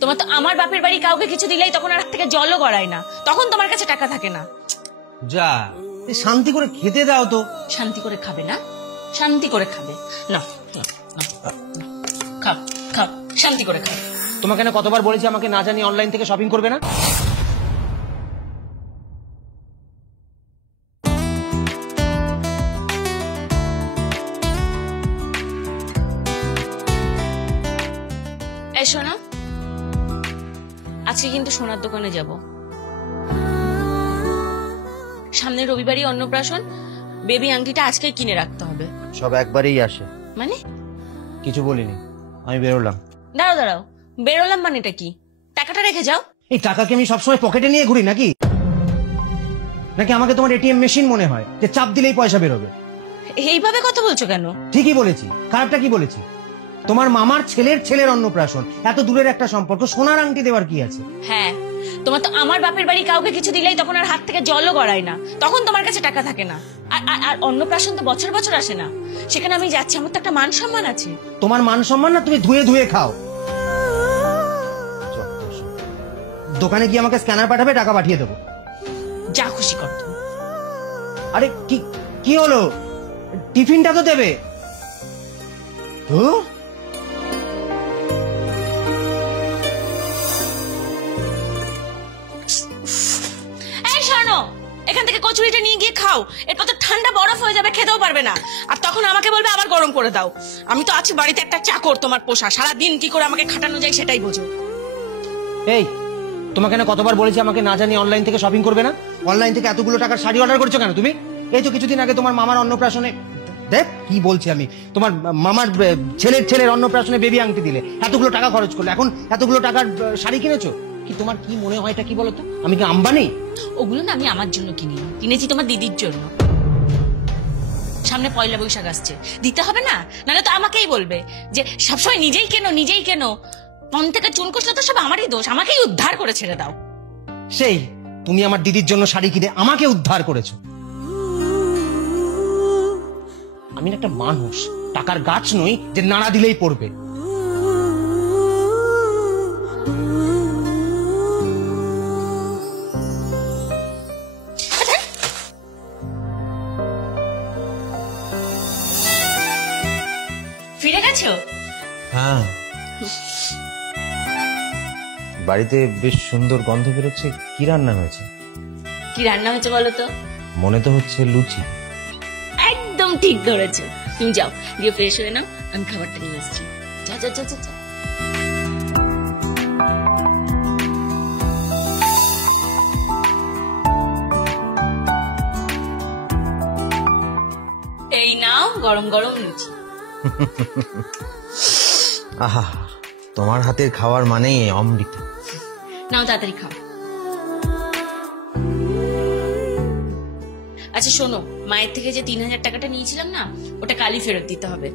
তোমার তো আমার বাপের বাড়ি কাউকে কিছু দিলেই তখন আর হাত থেকে জলও গড়ায় না, তখন তোমার কাছে টাকা থাকে না। যা শান্তি করে খেতে দাও তো। শান্তি করে খাবে না? শান্তি করে খাবে না, খাও খাও, শান্তি করে খাও। তোমাকে না কতবার বলেছি আমাকে না জানি অনলাইন থেকে শপিং করবে না? এই সোনা, আজকে কিন্তু সোনার দোকানে যাব। সামনে রবিবারই অন্নপ্রাশন, বেবি আংটিটা আজকেই কিনে রাখতে হবে। সব একবারেই আসে মানে? কিছু বলিনি, আমি বেরোলাম। দাঁড়াও দাঁড়াও, বেরোলাম মানেটা কি? টাকাটা রেখে যাও। এই টাকা কি আমি সবসময় পকেটে নিয়ে ঘুরি নাকি? নাকি আমাকে তোমার এটিএম মেশিন মনে হয় যে চাপ দিলেই পয়সা বেরোবে? এইভাবে কথা বলছো কেন? ঠিকই বলেছি, খারাপটা কি বলেছি? তোমার মামার ছেলের অন্নপ্রাশন, এত দূরের একটা সম্পর্ক, সোনার আংটি দেওয়ার কি আছে? হ্যাঁ, তোমার তো আমার বাপের বাড়ি কাউকে কিছু দিলেই তখন আর হাত থেকে জলও গড়ায় না, তখন তোমার কাছে টাকা থাকে না। আর অন্নপ্রাশন তো বছর বছর আসে না, সেখানে আমি যাচ্ছি, আমার তো একটা মান সম্মান আছে। তোমার মান সম্মান না তুমি ধুয়ে ধুয়ে খাও। দোকানে গিয়ে আমাকে স্ক্যানার পাঠাবে, টাকা পাঠিয়ে দেবো। যা খুশি কর তুমি। আরে কি হলো? টিফিনটা তো দেবে। এই শোনো, এখান থেকে কচুরিটা নিয়ে গিয়ে খাও, এরপর তো ঠান্ডা বরফ হয়ে যাবে, খেতেও পারবে না। আর তখন আমাকে বলবে আবার গরম করে দাও। আমি তো আছি বাড়িতে একটা চাকর, তোমার পোষা, সারাদিন কি করে আমাকে খাটানো যায় সেটাই বোঝো। এই তোমাকে না কতবার বলেছি আমাকে না জানি অনলাইন থেকে শপিং করবে না? অনলাইন থেকে এতগুলো টাকার শাড়ি অর্ডার করছো কেন তুমি? এই তো কিছুদিন আগে তোমার মামার অন্নপ্রাশনে, দেখ কি বলছি আমি, তোমার মামার ছেলের অন্নপ্রাশনে বেবি আংটি দিলে, এতগুলো টাকা খরচ করলে, এখন এতগুলো টাকার শাড়ি কিনেছো। কি তোমার কি মনে হয় এটা কি বলতো? আমি কি আম্বানি? ওগুলো না আমি আমার জন্য কিনেছি তোমার দিদির জন্য। সামনে পয়লা বৈশাখ আসছে, দিতে হবে না? নাহলে তো আমাকেই বলবে যে সবসময় নিজেই কেনো। মন থেকে চুন কষলে তো সব আমারই দোষ, আমাকেই উদ্ধার করে ছেড়ে দাও। সেই তুমি আমার দিদির জন্য শাড়ি কিনে আমাকে উদ্ধার করেছো। আমি একটা মানুষ, টাকার গাছ নই যে নাড়া দিলেই পড়বে। ফিরে গেছো? হ্যাঁ, বাড়িতে বেশ সুন্দর গন্ধ বেরোচ্ছে। কি রান্না হয়েছে? কি রান্না হয়েছে বলো তো? মনে তো হচ্ছে লুচি। একদম ঠিক ধরেছো। তুমি যাও, গিয়ে ফ্রেশ হয়ে নাও, আমি খাবারটা নিয়ে আসছি। যা যা যা যা। এই নাও গরম গরম লুচি। আহা, তোমার হাতের খাওয়ার মানে অমৃত। নাও তাড়াতাড়ি খাও। আচ্ছা শোনো, মায়ের থেকে যে 3000 টাকাটা নিয়েছিলাম না, ওটা কালই ফেরত দিতে হবে।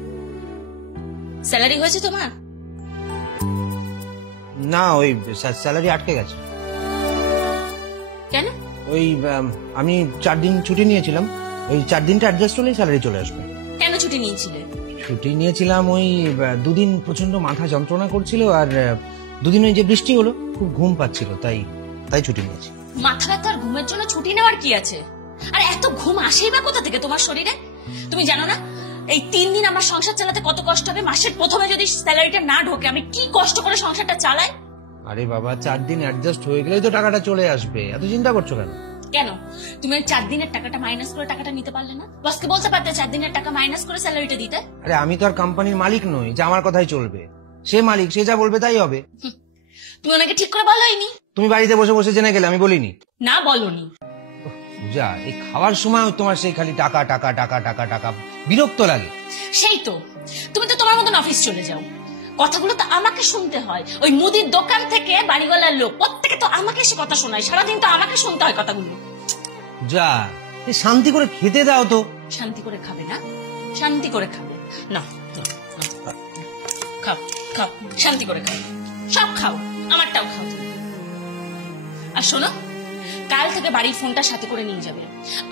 স্যালারি হয়েছে তোমার? না, ওই স্যালারি আটকে গেছে। কেন? ওই আমি 4 দিন ছুটি নিয়েছিলাম, ওই 4 দিনটা অ্যাডজাস্ট হলেই স্যালারি চলে আসবে। কেন ছুটি নিয়েছিলে? ছুটি নিয়েছিলাম ওই 2 দিন প্রচন্ড মাথা যন্ত্রণা করছিল, আর 2 দিন ওই যে বৃষ্টি হলো, খুব ঘুম পাচ্ছিল, তাই ছুটি নিয়েছি। মাথা ব্যথা আর ঘুমের জন্য ছুটি নেওয়ার কি আছে? আর এত ঘুম আসেই বা কোথা থেকে তোমার শরীরে? তুমি জানো না এই 3 দিন আমার সংসার চালাতে কত কষ্ট হবে? মাসের প্রথমে যদি স্যালারিটা না ঢোকে, আমি কি কষ্ট করে সংসারটা চালাই। আরে বাবা, 4 দিন অ্যাডজাস্ট হয়ে গেলেই তো টাকাটা চলে আসবে, এত চিন্তা করছো কেন? কেন তুমি 4 দিনের টাকাটা মাইনাস করে টাকাটা নিতে পারলে না? বসকে বলতে পারতে 4 দিনের টাকা মাইনাস করে স্যালারিটা দিতে। আরে আমি তো আর কোম্পানির মালিক নই যে আমার কথাই চলবে। সে মালিক, সে যা বলবে তাই হবে। তুমি ওনাকে ঠিক করে বলোইনি। তুমি বাড়িতে বসে বসে জেনে গেলে, আমি বলিনি। না বলোনি। পূজা, এই খাওয়ার সময় তোমার সেই খালি টাকা টাকা টাকা টাকা টাকা, বিরক্ত লাগে। সেই তো, তুমি তো তোমার মতন অফিস চলে যাও, কথাগুলো তো আমাকে শুনতে হয়। ওই মুদির দোকান থেকে বাড়িওয়ালার লোক প্রত্যেকে তো আমাকে এসে কথা শোনায়, সারাদিন তো আমাকে শুনতে হয় কথাগুলো। যা শান্তি করে খেতে দাও তো। শান্তি করে খাবে না? শান্তি করে খাবে না? খাও খাও, শান্তি করে খাও, সব খাও, আমারটাও খাও। আর শোনো, কাল থেকে বাড়ির ফোনটা সাথে করে নিয়ে যাবে।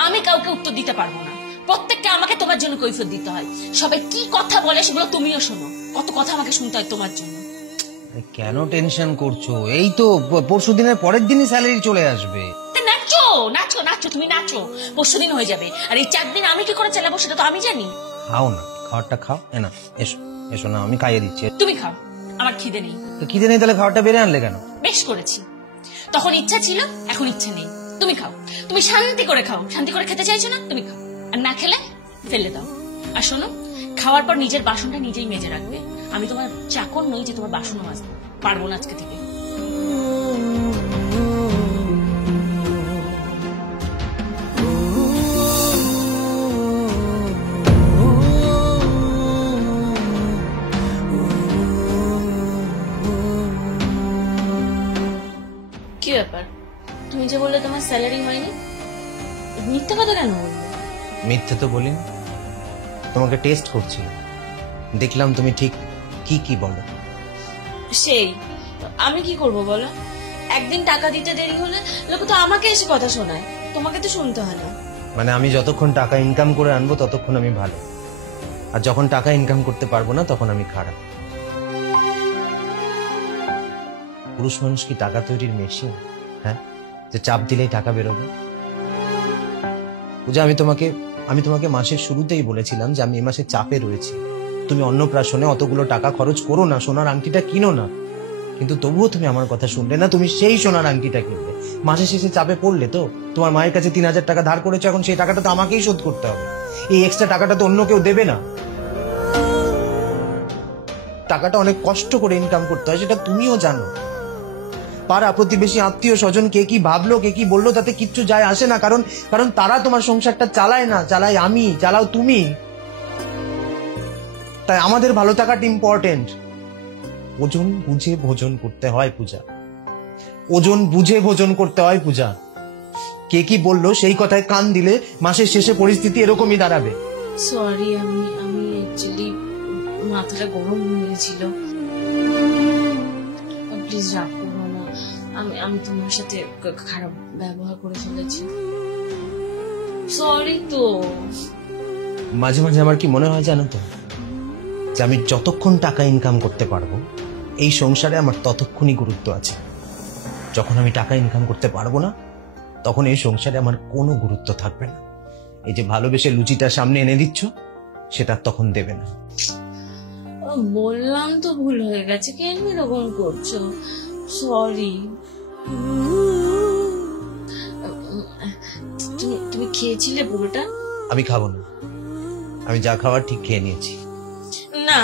আমি কাউকে উত্তর দিতে পারবো না, প্রত্যেককে আমাকে তোমার জন্য কৈফিয়ত দিতে হয়। সবাই কি কথা বলে সেগুলো তুমিও শোনো, কত কথা আমাকে শুনতে হয় তোমার জন্য। কেন টেনশন করছো? এই তো পরশু দিনের পরের দিনই স্যালারি চলে আসবে। নাচো নাচো নাচো, তুমি নাচো, পরশুদিন হয়ে যাবে। আর এই 4 দিন আমি কি করে চালাবো সেটা তো আমি জানি। খাও না, খাবারটা খাও। না এসো এসো না, আমি খাইয়ে দিচ্ছি। তুমি খাও, আমার খিদে নেই। তো খিদে নেই তাহলে খাবারটা বেড়ে আনলে কেন? বেশ করেছি, তখন ইচ্ছা ছিল, এখন ইচ্ছা নেই। তুমি খাও, তুমি শান্তি করে খাও। শান্তি করে খেতে চাইছো না, তুমি খাও। আর না খেলে ফেলে দাও। আর শোনো, খাওয়ার পর নিজের বাসনটা নিজেই মেজে রাখবে। আমি তোমার চাকর নই যে তোমার বাসনও মাজবো, পারবো না আজকে থেকে। কি ব্যাপার, তুমি যে বললে তোমার স্যালারি হয়নি, মিথ্যা কথা কেন বললে? মিথ্যে তো বলিনি, তোমাকে টেস্ট করছি, দেখলাম তুমি ঠিক কি কি বলো। সেই আমি কি করব বলো? একদিন টাকা দিতে দেরি হলে লোক তো আমাকে এসে কথা শোনায়, তোমাকে তো শুনতে হয় না। মানে আমি যতক্ষণ টাকা ইনকাম করে আনবো ততক্ষণ আমি ভালো, আর যখন টাকা ইনকাম করতে পারবো না তখন আমি খারাপ। পুরুষ মানুষ কি টাকা তৈরির মেশিন? হ্যাঁ, যে চাপ দিলেই টাকা বেরোবে? পূজা, আমি তোমাকে মাসের শুরুতেই বলেছিলাম যে আমি এই মাসে চাপে রয়েছি, তুমি অন্নপ্রাশনে অতগুলো টাকা খরচ করো না, সোনার আংটিটা কিনো না। কিন্তু তবুও তুমি আমার কথা শুনলে না, তুমি সেই সোনার আংটিটা কিনলে। মাসের শেষে চাপে পড়লে তো, তোমার মায়ের কাছে 3000 টাকা ধার করেছো, এখন সেই টাকাটা তো আমাকেই শোধ করতে হবে। এই এক্সট্রা টাকাটা তো অন্য কেউ দেবে না। টাকাটা অনেক কষ্ট করে ইনকাম করতে হয়, সেটা তুমিও জানো। পাড়া প্রতিবেশী আত্মীয় স্বজন কে কি ভাবলো, কে কি বললো, তাতে কিচ্ছু যায় আসে না, কারণ তারা তোমার সংসারটা চালায় না, চালাই আমি, চালাও তুমি। তাই আমাদের ভালো থাকাটা ইম্পর্টেন্ট। ওজন বুঝে ভোজন করতে হয় পূজা, ওজন বুঝে ভোজন করতে হয় পূজা। কে কি বললো সেই কথায় কান দিলে মাসের শেষে পরিস্থিতি এরকমই দাঁড়াবে। সরি, আমি অ্যাকচুয়ালি মাথাটা গরম হয়ে গেছিল। প্লিজ রাগ করো না, আমি তোমার সাথে খারাপ ব্যবহার করে ফেলেছি। সরি তো। মাঝে মাঝে আমার কি মনে হয় জানো তো, যে আমি যতক্ষণ টাকা ইনকাম করতে পারবো এই সংসারে আমার ততক্ষণই গুরুত্ব আছে। যখন আমি টাকা ইনকাম করতে পারবো না, তখন এই সংসারে আমার কোনো গুরুত্ব থাকবে না। এই যে ভালোবেসে লুচিটা সামনে এনে দিচ্ছ, সেটা তখন দেবে না। বললাম তো ভুল হয়ে গেছে, কেন এরকম করছো? সরি। তুমি খেয়েছিলে পুরোটা? আমি খাবো না, আমি যা খাওয়ার ঠিক খেয়ে নিয়েছি। না,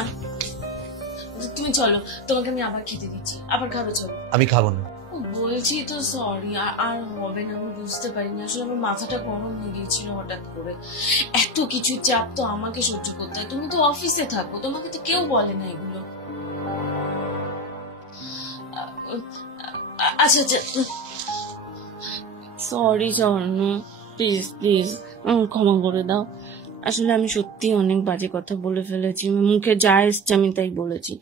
তুমি চলো, তোমাকে আমি আবার খেতে দিচ্ছি, আবার খাবে, চলো। আমি খাবো না। বলছি তো সরি, আর হবে না, আমি বুঝতে পারিনি, আসলে আমার মাথাটা গরম হয়ে গিয়েছিল হঠাৎ করে। এত কিছু চাপ তো আমাকে সহ্য করতে হয়, তুমি তো অফিসে থাকো, তোমাকে তো কেউ বলে না এগুলো। আচ্ছা আচ্ছা, সরি স্বর্ণ, প্লিজ প্লিজ ক্ষমা করে দাও। আসলে আমি সত্যি অনেক বাজে কথা বলে ফেলেছি, মুখে যা এসছে আমি তাই বলেছি।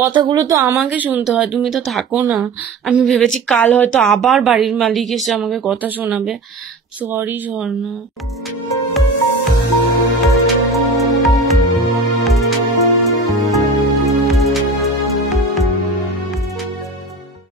কথাগুলো তো আমাকে শুনতে হয়, তুমি তো থাকো না। আমি ভেবেছি কাল হয়তো আবার বাড়ির মালিক এসে আমাকে কথা শোনাবে। সরি স্বর্ণ।